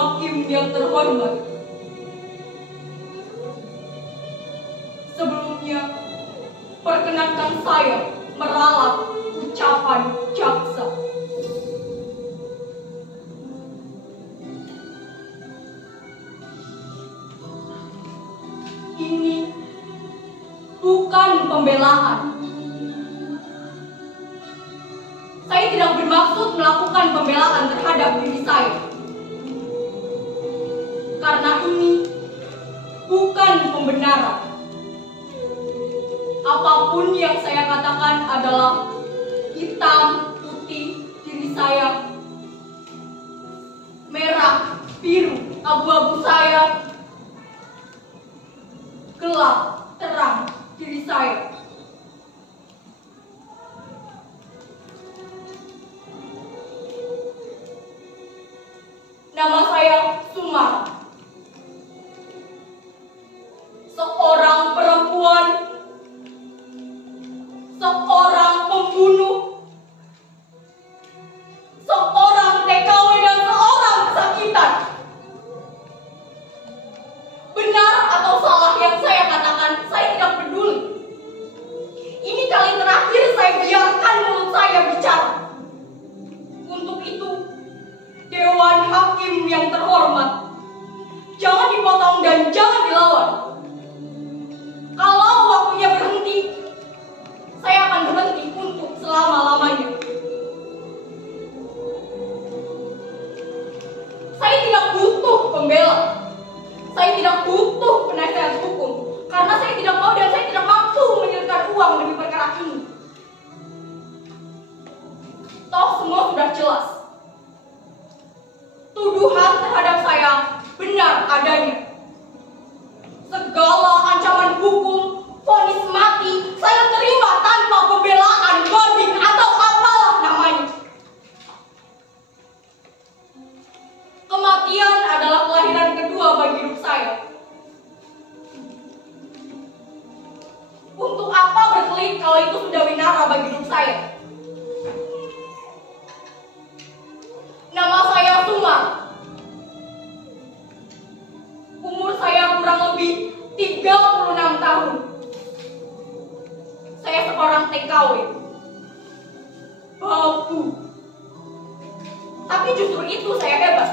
hakim yang terhormat, sebelumnya perkenankan saya meralat ucapan jaksa. Ini bukan pembelaan. Saya tidak bermaksud melakukan pembelaan terhadap diri saya. Karena ini bukan pembenaran. Apapun yang saya katakan adalah hitam, putih, diri saya, merah, biru, abu-abu saya, gelap, terang, diri saya. Nama saya Sumar. Seorang perempuan, seorang pembunuh, seorang TKW dan seorang pesakitan. Benar atau salah yang saya katakan, saya tidak peduli. Ini kali terakhir saya biarkan mulut saya bicara. Untuk itu, Dewan Hakim yang terhormat, jangan dipotong dan jangan dilawan. Kalau waktunya berhenti, saya akan berhenti untuk selama-lamanya. Saya tidak butuh pembela. Saya tidak butuh penasihat hukum. Karena saya tidak mau dan saya tidak mampu menyerahkan uang demi perkara ini. Toh semua sudah jelas. Tuduhan terhadap saya benar adanya. Segala ancaman hukum, vonis mati, saya terima tanpa pembelaan, banding, atau apalah namanya. Kematian adalah kelahiran kedua bagi hidup saya. Untuk apa berkelit kalau itu sudah winara bagi hidup saya? Nama saya Sumar. Umur saya kurang lebih 36 tahun. Saya seorang TKW. Babu. Tapi justru itu saya hebat.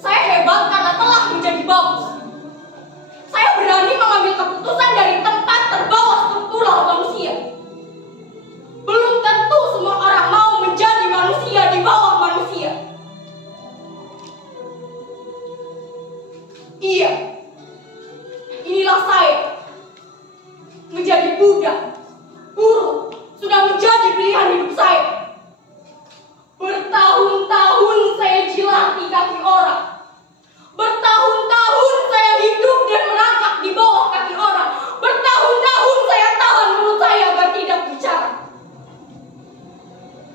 Saya hebat karena telah menjadi babu. Saya berani mengambil keputusan dari tempat terbawah struktural manusia. Belum tentu semua orang mau menjadi manusia di bawah manusia. Iya, inilah saya. Menjadi budak, buruh, sudah menjadi pilihan hidup saya. Bertahun-tahun saya jilati kaki orang. Bertahun-tahun saya hidup dan merangkak di bawah kaki orang. Bertahun-tahun saya tahan mulut saya agar tidak bicara.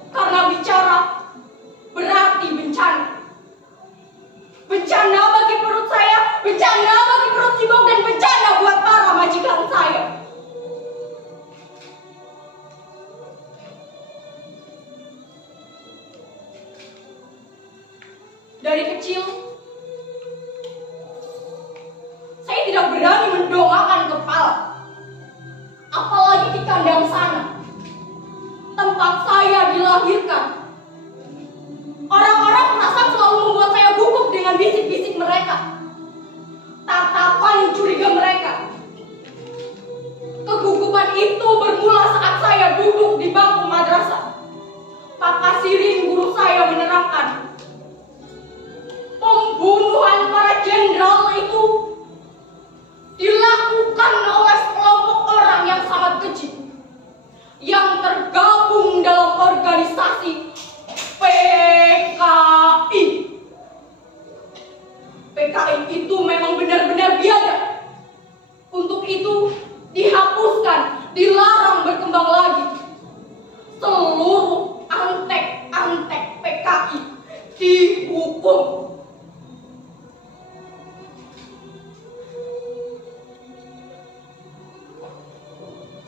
Karena bicara berarti bencana. Bencana bagi perut saya, bencana bagi perut Cibok, dan bencana buat para majikan saya. Dari kecil, saya tidak berani mendongakkan kepala. Apalagi di kandang sana, tempat saya dilahirkan. Orang-orang merasa selalu membuat saya gugup dengan bisik-bisik mereka. Tatapan curiga mereka. Kegugupan itu bermula saat saya duduk di bangku madrasah. Pak Kasirin guru saya menerangkan, pembunuhan para jenderal itu dilakukan oleh sekelompok orang yang sangat keji, yang tergabung dalam organisasi PKI. PKI itu memang benar-benar biadab. Untuk itu dihapuskan, dilarang berkembang lagi. Seluruh antek-antek PKI dihukum.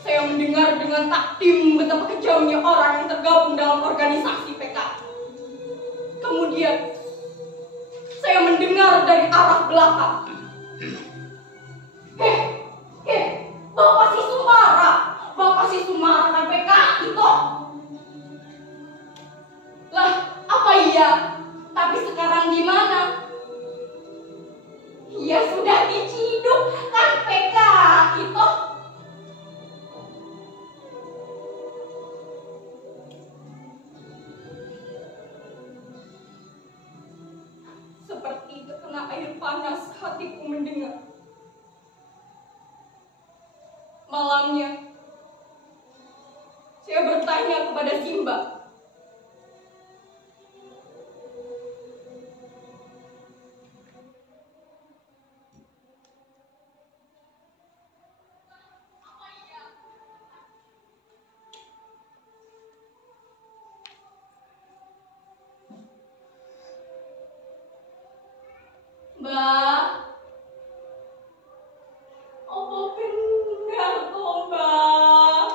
Saya mendengar dengan takdim betapa kejamnya orang yang tergabung dalam organisasi PKI. Kemudian saya saya mendengar dari arah belakang. Bapak si Sumara. Bapak si Sumara kan PKI toh. Lah, apa iya? Tapi sekarang di mana? Ya sudah diciduk kan PKI toh. Seperti terkena air panas hatiku mendengar. Malamnya, saya bertanya kepada Simba. Mbak, apa benar toh Mbak?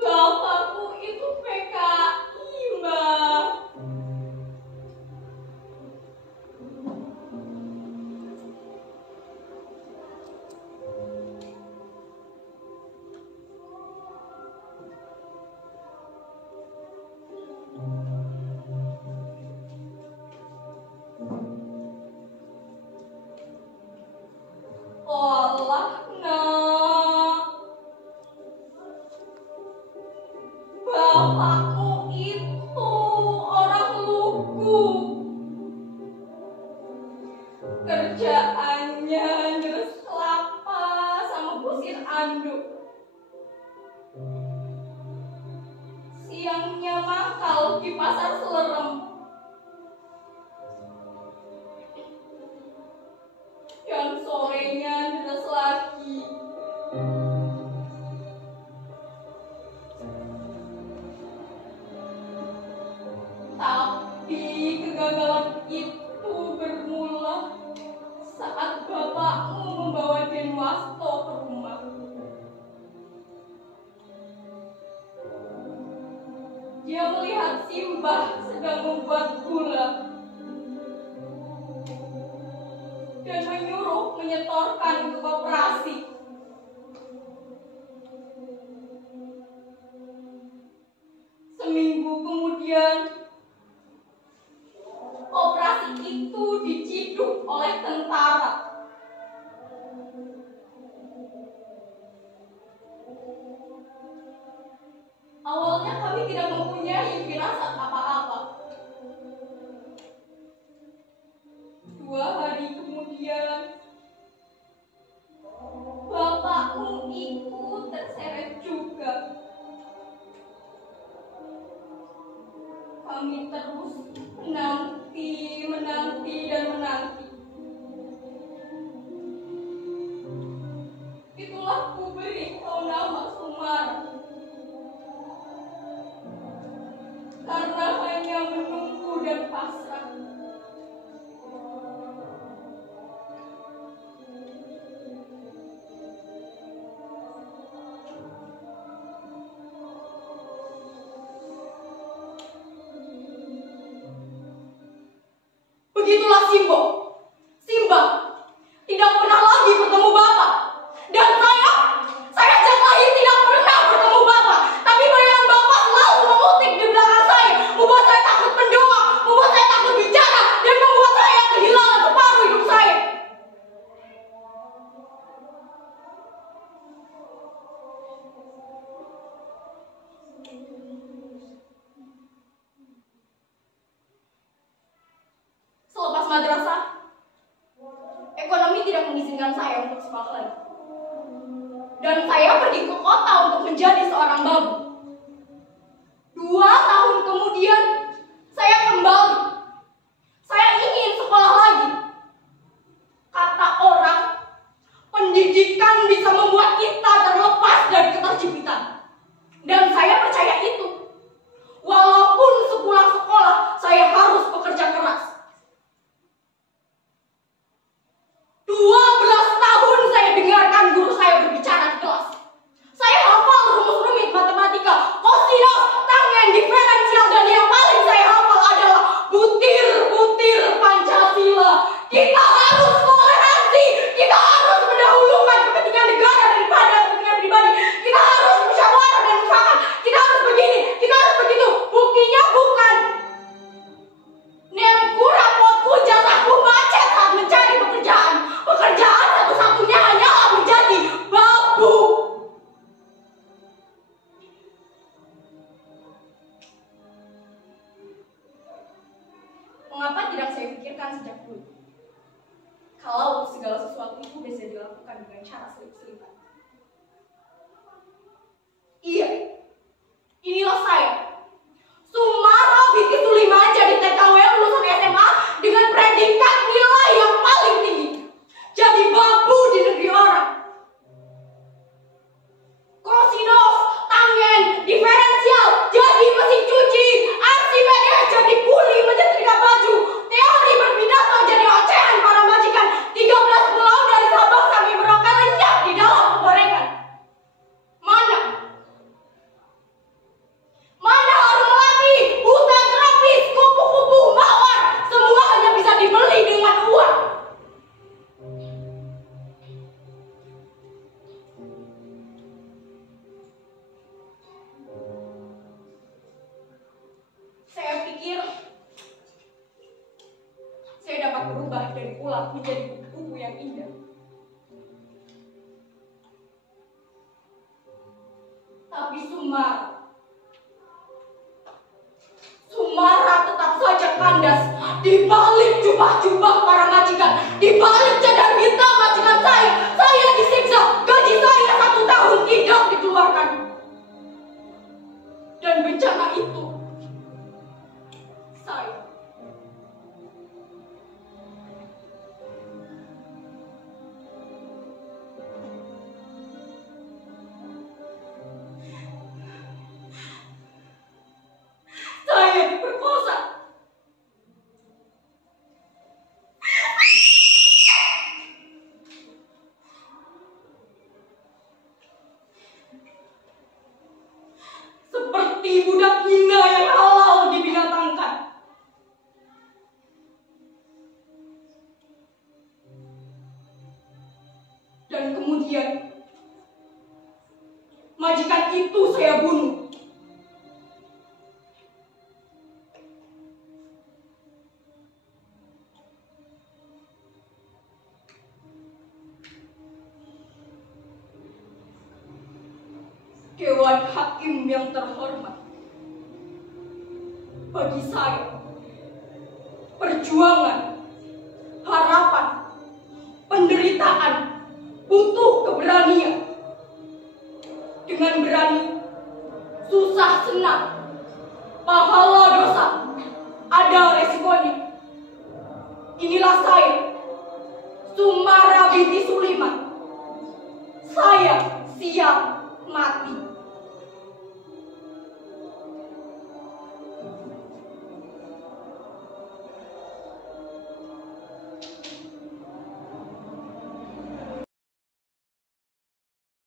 Bapakku itu PKI Mbak. Olah nak, bapakku itu orang lugu. Kerjaannya ngeres kelapa sama kusir anduk. Siangnya mangkal di pasar Selerem. Dan sorenya deres lagi. Tapi kegagalan itu bermula saat bapakmu membawa Denwasto ke rumah. Dia melihat Simbah sedang membuat gula dan menyuruh menyetorkan ke koperasi. Seminggu kemudian, koperasi itu diciduk oleh tentara. Awalnya kami tidak mempunyai firasat apa-apa. 2 hari kemudian, bapakmu ikut terseret juga. Kami terus menanti dan menanti. Itulah ku beri kau nama Sumara. Karena hanya menunggu dan pasrah. Begitulah Simba tidak pernah lagi bertemu Bapak. Dan saya sejak lahir tidak pernah bertemu Bapak. Tapi bayangan Bapak selalu mengutik di belakang saya, membuat saya takut mendoa, membuat saya takut bicara, dan membuat saya kehilangan separuh hidup saya. Selepas madrasah, ekonomi tidak mengizinkan saya untuk sekolah lagi. Dan saya pergi ke kota untuk menjadi seorang babu. 2 tahun kemudian, saya kembali. Saya ingin sekolah lagi. Kata orang, pendidikan bisa membuat kita terlepas dari keterjepitan. Dan saya percaya itu. Walaupun sepulang sekolah, saya harus bekerja keras. 12 tahun saya dengarkan guru saya berbicara di kelas. Saya hafal rumus rumit matematika, kosinus, tangen, diferen, kelak menjadi buku yang indah. Tapi Sumara tetap saja kandas di balik jubah-jubah para majikan, di balik cadar hitam majikan saya. Saya disiksa, gaji saya 1 tahun tidak dikeluarkan. Dan bencana itu, saya diperkosa. Seperti budak hina yang halal dibinatangkan. Dan kemudian majikan itu saya bunuh. Dewan Hakim yang terhormat, bagi saya, perjuangan, harapan, penderitaan butuh keberanian. Dengan berani, susah senang, pahala dosa, ada resikonya. Inilah saya, Sumara binti Suliman. Saya siap mati.